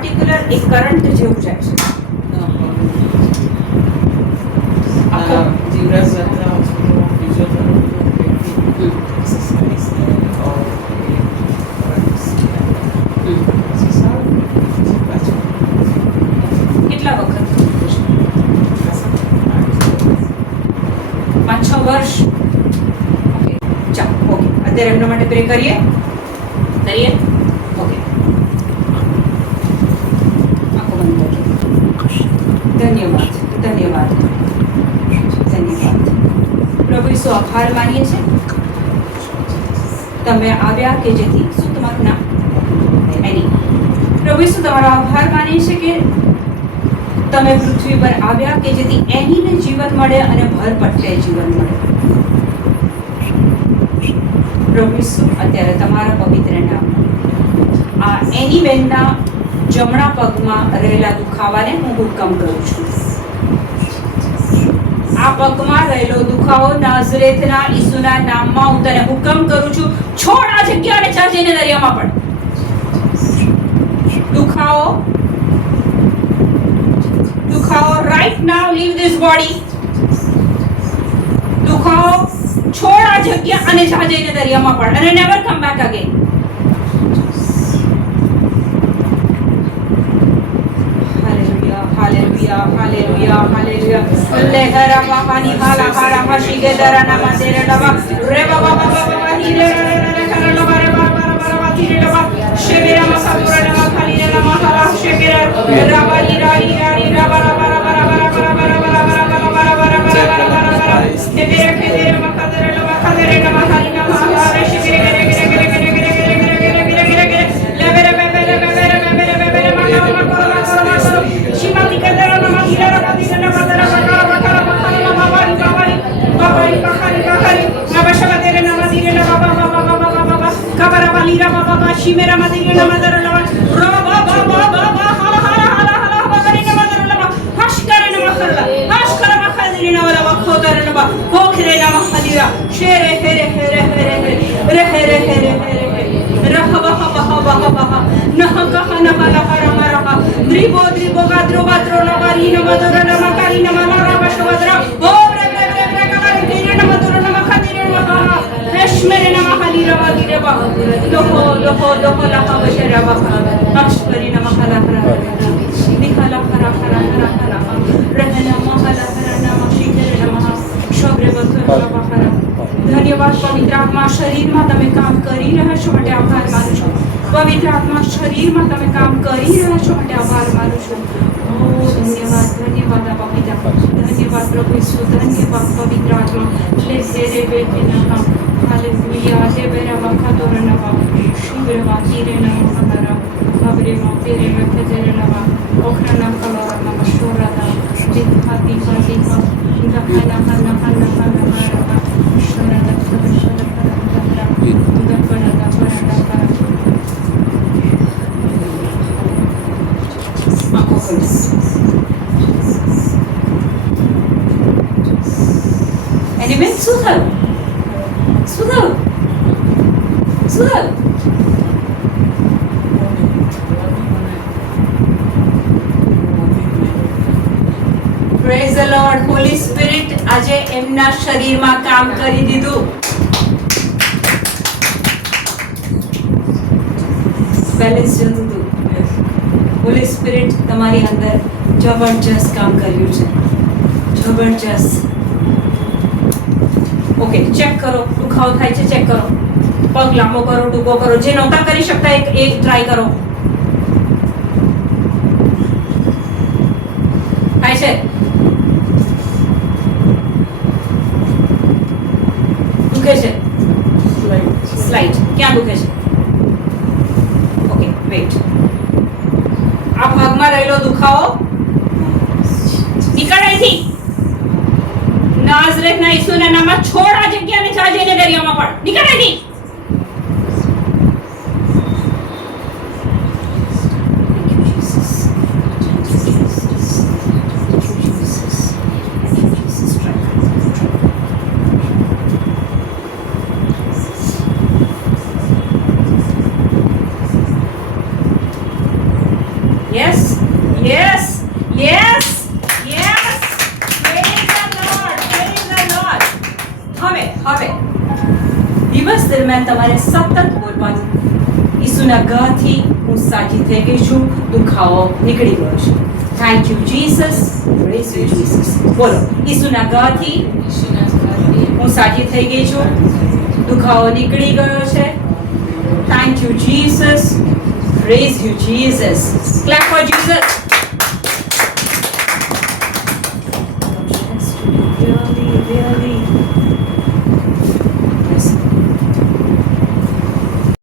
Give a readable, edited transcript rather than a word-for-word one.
Particular એક current જેવું જાય છે. જીવરાજ રાજા ફિઝિયોથેરાપી એક્સરસાઇઝ और કેટલા વખત? 5-6 વર્ષ. ઓકે, ચાલો. ઓકે, અત્યારે એમના માટે પ્રે કરીએ. ઓકે, આંખો બંધ કરજો. ધન્યવાદ. પ્રભુ ઈસુ, આભાર માનીએ છીએ તમે આવ્યા કે જેથી. શું તમારું નામ? એની. પ્રભુ ઈસુ, તમારો આભાર માનીએ છીએ કે તમે પૃથ્વી પર આવ્યા કે જેથી એનીને જીવન મળે અને ભરપટ્ટે જીવન મળે. પ્રભુ ઈસુ, અત્યારે તમારા પવિત્ર નામ આ એની બેનના જમણા પગમાં રહેલા દુખાવાને હું હુકમ કરું છું. આ પગમાં રહેલો દુખાવો નાઝરેથના ઈસુના નામમાં હું તને હુકમ કરું છું. છોડ આ જગ્યા અને જા જઈને દરિયામાં પડ. દુખાવો right now leave this body. દુખાવો છોડ આ જગ્યા અને જા જઈને દરિયામાં પડ અને never come back again. Hallelujah. Lehara bahani hala hara hashige dara namadere lava reba baba baba hire re kara lava reba baba hire lava shevera masapura lava khali lava hala shevera raba ira raba raba shevera makadere lava khadere lava hali lava hala shevera Shimati kadara nama hira kadira nama dara bakara bakara bakara nama bari bakari nabasha kadere nama dire nama baba kabara balira baba shimera madire nama dara nama roba baba hala bakari nama dara nama hashkare nama khadire nama lava khodare nama hokhre nama khadira shere here rahaba nahaka dribo gadro navari namadora namakari namara bashwadra obre kabari dire namadora namakadire nama heshmere namahali ravagire ba loho laha bashara ba ashkari namakala nikhala khara rahna mahala nama shikere nama shobre bathura bahara. ધન્યવાદ પવિત્ર આત્મા. શરીરમાં તમે કામ કરી રહ્યા છો માટે આભાર માનું છું. પવિત્ર આત્મા, શરીરમાં તમે કામ કરી રહ્યા છો માટે આભાર માનું છું. ધન્યવાદ આપા પિતા. ધન્યવાદ પ્રભુ ઈસુ. ધન્યવાદ પવિત્ર આત્મા. લે રે બેના હાલેલુયા. હે બેરા વખતોર નવા શુભ્રવા તીરે નવા હરા હબરે માં તેરે વખતે તેરે નવા ઓખના કલર નવા શોરાદા દિખાતી Sudah. Praise the Lord. Holy Spirit આજે એમના શરીરમાં કામ કરી દીધું. બેલેન્સ જતું હતું. હોલી સ્પિરિટ તમારી અંદર જબરજસ્ત કામ કર્યું છે. જબરજસ્ત. ઓકે, ચેક કરો. દુખાવો થાય છે, ચેક કરો. પગ લાંબો કરો, ટૂંકો કરો. જે નહોતા કરી શકતા એક ટ્રાય કરો. થાય છે? દુખે છે? સ્લાઇડ. ક્યાં દુખે છે? Okay, wait. આ ભાગમાં રહેલો દુખાવો નીકળ અહીંથી. નાઝરેથના ઈસુના નામમાં છોડ આ જગ્યાને જા જઈને દરિયામાં પડ. નીકળ અહીંથી. Yes yes yes yes praise the lord praise the lord. હવે દિવસ દરમિયાન તમારે સતત બોલવાનું, ઈસુના ગહથી હું સાજી થઈ ગઈ છું, દુખાવો નીકળી ગયો છે. Thank you Jesus, praise you Jesus. બોલો, ઈસુના ગહથી હું સાજી થઈ ગઈ છું, દુખાવો નીકળી ગયો છે. Thank you Jesus, praise you Jesus. Clap for Jesus.